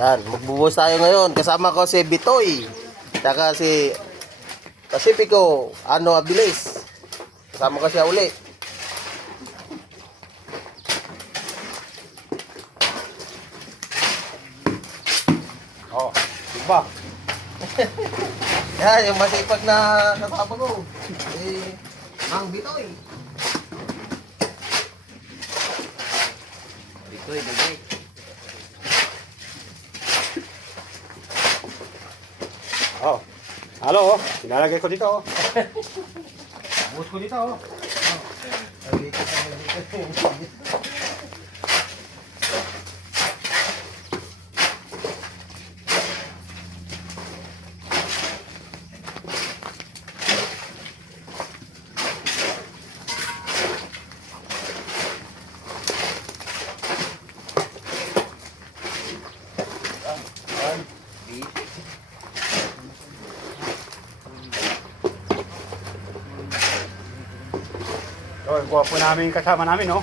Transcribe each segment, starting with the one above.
Yan, magbubuhos tayo ngayon. Kasama ko si Bitoy. Tsaka si Pacifico, Abilis. Kasama ko siya uli. Oh, diba? Yan, yung masipag na kasama ko. Mang Bitoy. Bitoy, Bitoy. Oh. Halo, oh. Nilalagay ko dito, oh. Buhos ko dito, oh. Oh, guwapo namin kasama namin, no?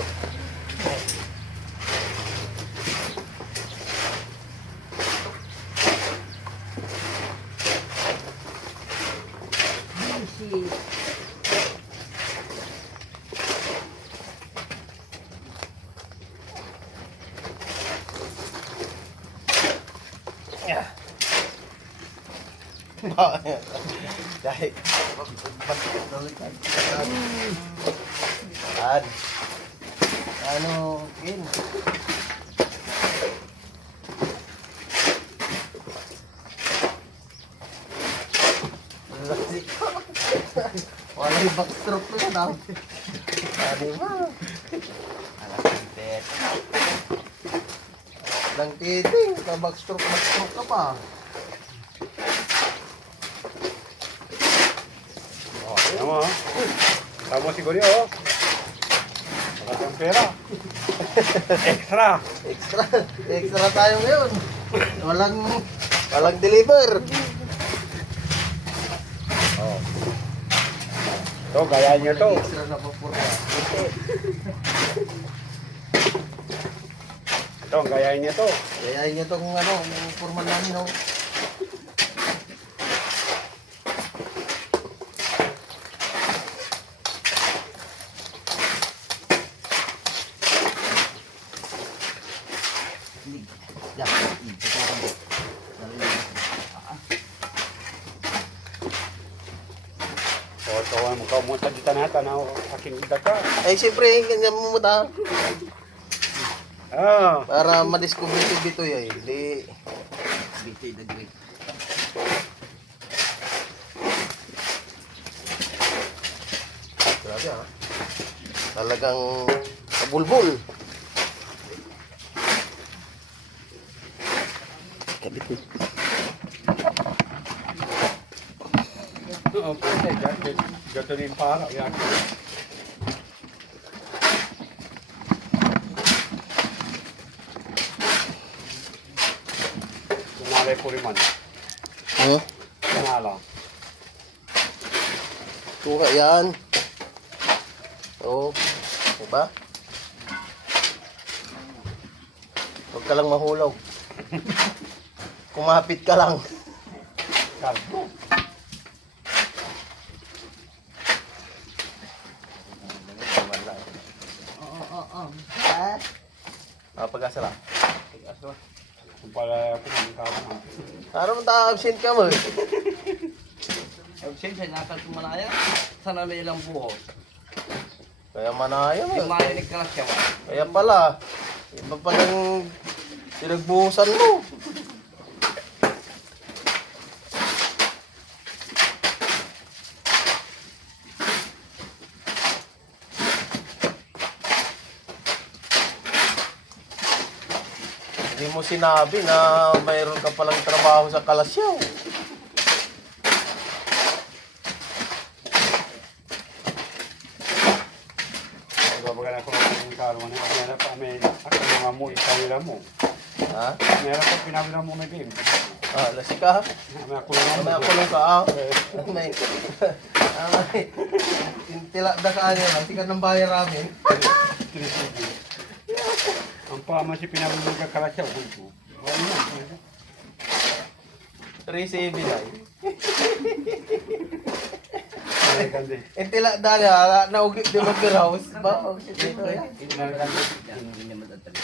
Dahil Kin? Wala yung backstroke na daw. Sabi mo. Alas ng tet. Lang titing. Backstroke ka pa. Tama, oh. Tama siguro, oh. Wala kang pera. Extra. Extra tayo ngayon. Walang deliver. Oh. Ito, gayaan nyo to. Extra na papura. Ito, gayaan nyo to. Gayahin nyo itong yung formal namin, no? O, ito ang magkamunta dito natin na aking data. Siyempre, ganyan mo muna. Ah. Para ma-discover si Bitoy ay. Hindi. Bitoy the Great. Grabe, ha? Talagang kabulbul. Kabitoy. Oo, pwede. Gato din para. Yan. Sinalay po rin man. Sinala. Tuha yan. Oo. Diba? Huwag ka lang mahulaw. Kumapit ka lang. Karbo. Pag-asa lang. Kung pala ako ng kama. Ano mo ta-absent ka mo? Siyempre, nakal kumalaya. Sana may ilang buhos. Kaya manaya mo. Yung marinig ka na siya. Kaya pala. Iba pa ng pinagbuhusan mo. Hindi mo sinabi na mayroon ka palang trabaho sa Kalasyaw. Babagan ako ng karoon. Meron pa may ako mga mo ikawila mo. Ha? Meron pa pinawila mo na game. Lasik ka? May ako lang. May ako lang ka. May tila da ka niya lang. Sikat ng bayan namin. Ang pama si pinawila ka kalasyaw. 3-7 ay. Ay, ganda. Intila dali ha, naugi di mag-house ba? Dito ya. Hindi niya madadali.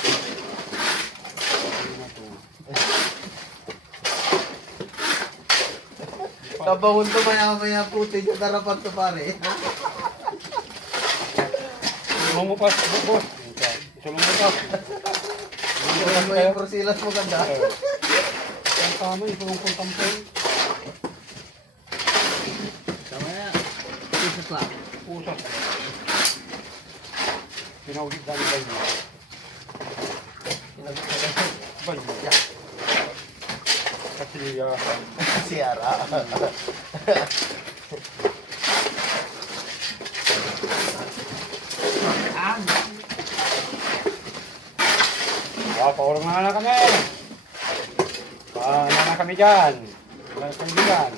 Kabahon to maya-maya puti yung tarapan to pare. Sulong mo pa, boss. Sulong mo pa. Sulong mo yung porsilas mo ganda. Ang tama yung sulong kong tampay. Tama na. Pusat lang. Pusat. Pinaulit dami kayo. Bayo. Kasi Siara. paurang na kami. Na kami dyan. Wala kami dyan.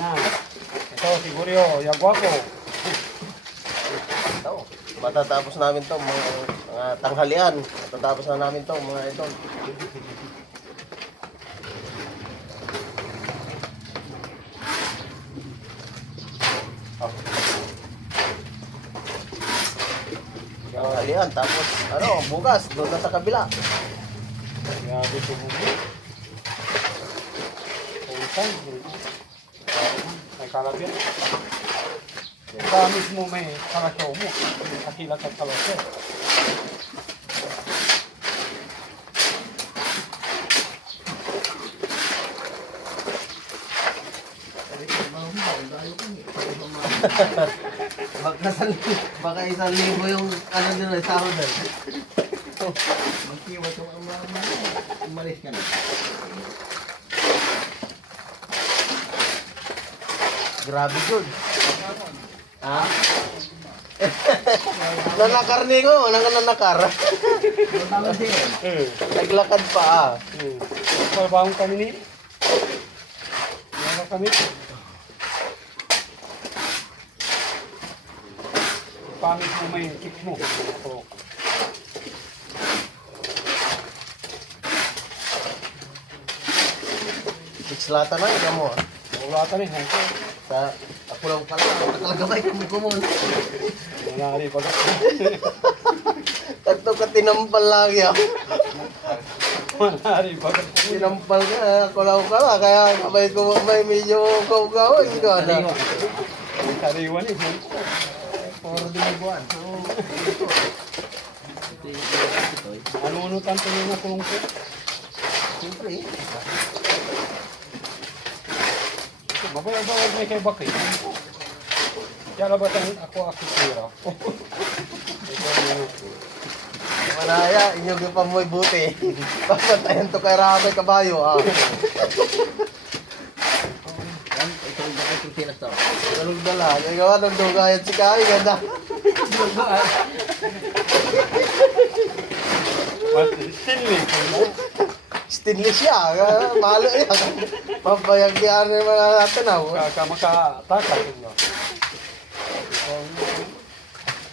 Na. Ito, Sigurio, Yaguapo. Ito, matatapos namin to mga tanghalian. Matatapos na namin to mga idol. Tanghalian, tapos ano, bukas, doon na sa kabila. Grabe ito mo. Pusan. May kalat yan. Sa mismo may kalasyaw mo. Kakilat at kalasyaw. Baka 1,000 yung ano nila, sahod na. Magkiwas yung umalis ka na. Grabe good. Ha? Nanakar ni ko, nanakar. Tama din. Naglakad pa ah. Palbahong kami ni. Meron kami. Pamit mo may kick mo. Ako. Ikslata na ikaw mo. Wala ka rin. Sa ako lang pala, nakalagabay kumon. Nangyari pag Tato ka tinampal lagi ah. Manari pag Tinampal ka, ako lang pala, kaya may medyo kaw-kaw, hindi ka na. sariwan eh. Puro dinaguan. Ano tanto nyo na kulong ko? Siyempre eh. Mabaya-bawag may kay Bakay. Kaya labatan ako sira. Manaya, inyo pa mo'y buti. Papatayan to kay Ramay Kabayo ah. Yan, ito yung bakit yung sinas to. Galog dala, yung gawa ng dugayan si Kai, ganda. Still Stainless siya, mahalo yan. Pabayagyan na mga natin ah. Makataka nyo.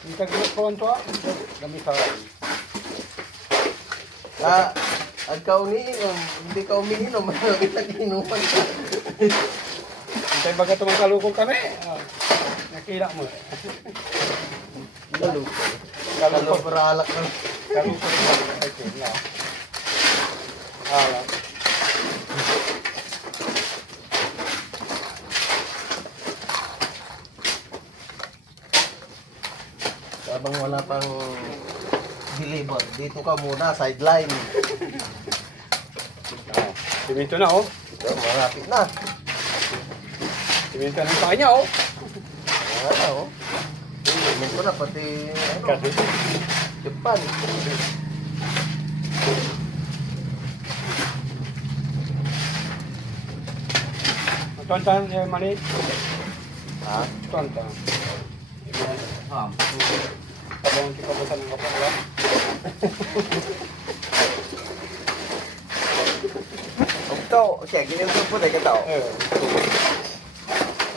Hindi ka ginagawa ito ah. Dami sa Ang kauniinom, hindi ka umiinom, inuman ka. Hintay baga ito mga kalukong kami. Nakila mo. Galupo. Kalukong. Galupo para alak ka. Kalukong. Okay, yeah. Alak. Habang wala pang deliver, dito ka muna, sideline. Siminto na oh. So, malapit na. Siminto na yung paa niya oh. Wala na, oh. Tingnan ko na, pati, ano, Kasi Japan. Tuan-tuan mali. Ha? Tuan-tuan. Ham. Tabang kita bosan ng kapag Ito, siya, ganyan ko po na ikaw.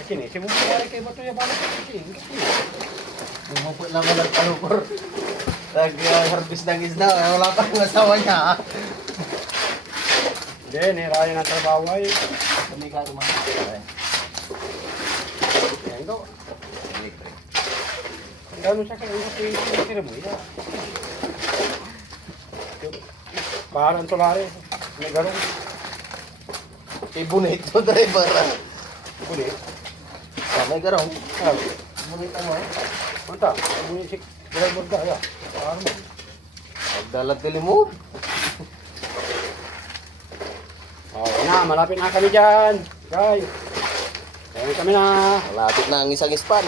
Kini, si mong pagkari kay Bato ya balik kasi. Bumupot naman ng kalukor. Nag-harvest ng isda, wala pa yung asawa niya. Hindi, nirayan ang trabaho ay. Kami ka tumakas. Yan ko. Electric. Ang gano'n siya kaya yung tira mo. Parang tulari. May gano'n. Ibunito driver. Kuli. May garong. Ah, Ibunito mo eh. punta. Ang si driver ka. Ya. Parang. Magdalag mo. Okay na, malapit na kami dyan. Guys. Ayan kami na. Malapit na ang isang span.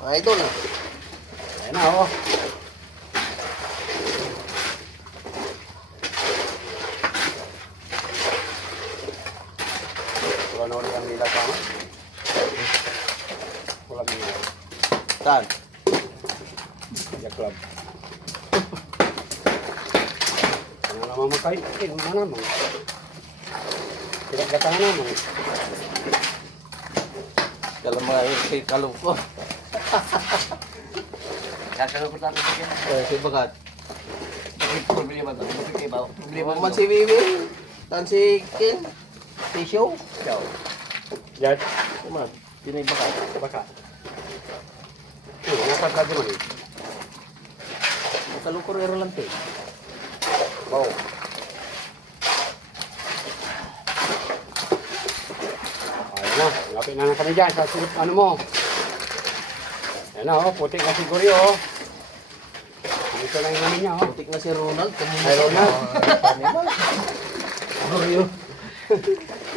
Mga idol. Ayan na, oh. Wala ulit ang nila pa. Wala nila. Saan? Sa club. Ano naman magkain? Ano naman? Pinagkata na naman. Kalau mga kay kalungko. Kakalapot natin sa kanya. Si Bagat. Bakit problema to? Bakit kayo ba? Problema Man si Wiwi. Dan si Ken. Si Show. Ciao. Yan. Kuman. Pinay Bagat. Baka. Nasa lagi mo eh. Kalungko rin lang te. Wow. Ayun na. Lapit na kami dyan sa silip ano mo. Ayan na oh. Putik na siguro oh. Dito lang yung namin niya oh. Putik na si Ronald. Ay, Ronald. Siguro yun.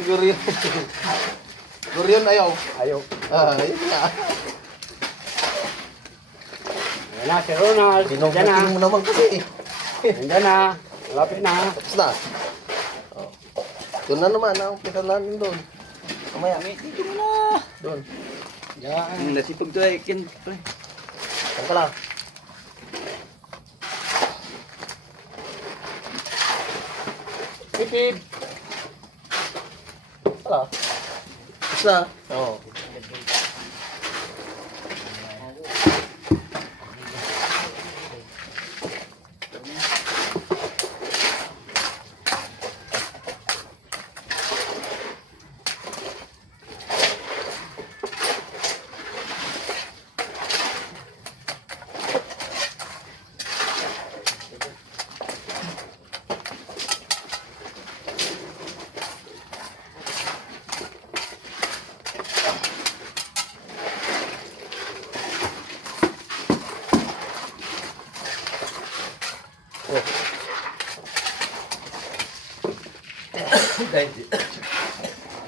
Siguro yun. Siguro yun ayaw. Ayaw. Yun nga. Ayan na si Ronald. Diyan na. Binubutin mo naman kasi. Diyan na. Lapit na. Tapos na. Oh. Doon na naman. Umpisa natin doon. Mamaya. Dito mo na. Doon. Yan. Nasipag to eh. Kin. Saan ka lang? Pipip. Wala. Tapos na. Oo.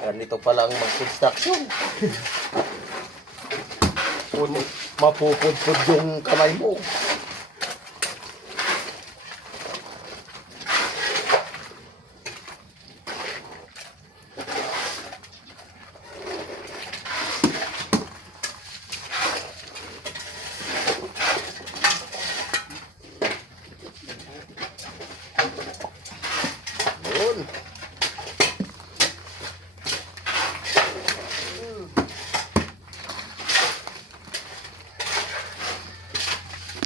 Ganito pala ang mag-construction. Mapupudpud yung kamay mo. Yun.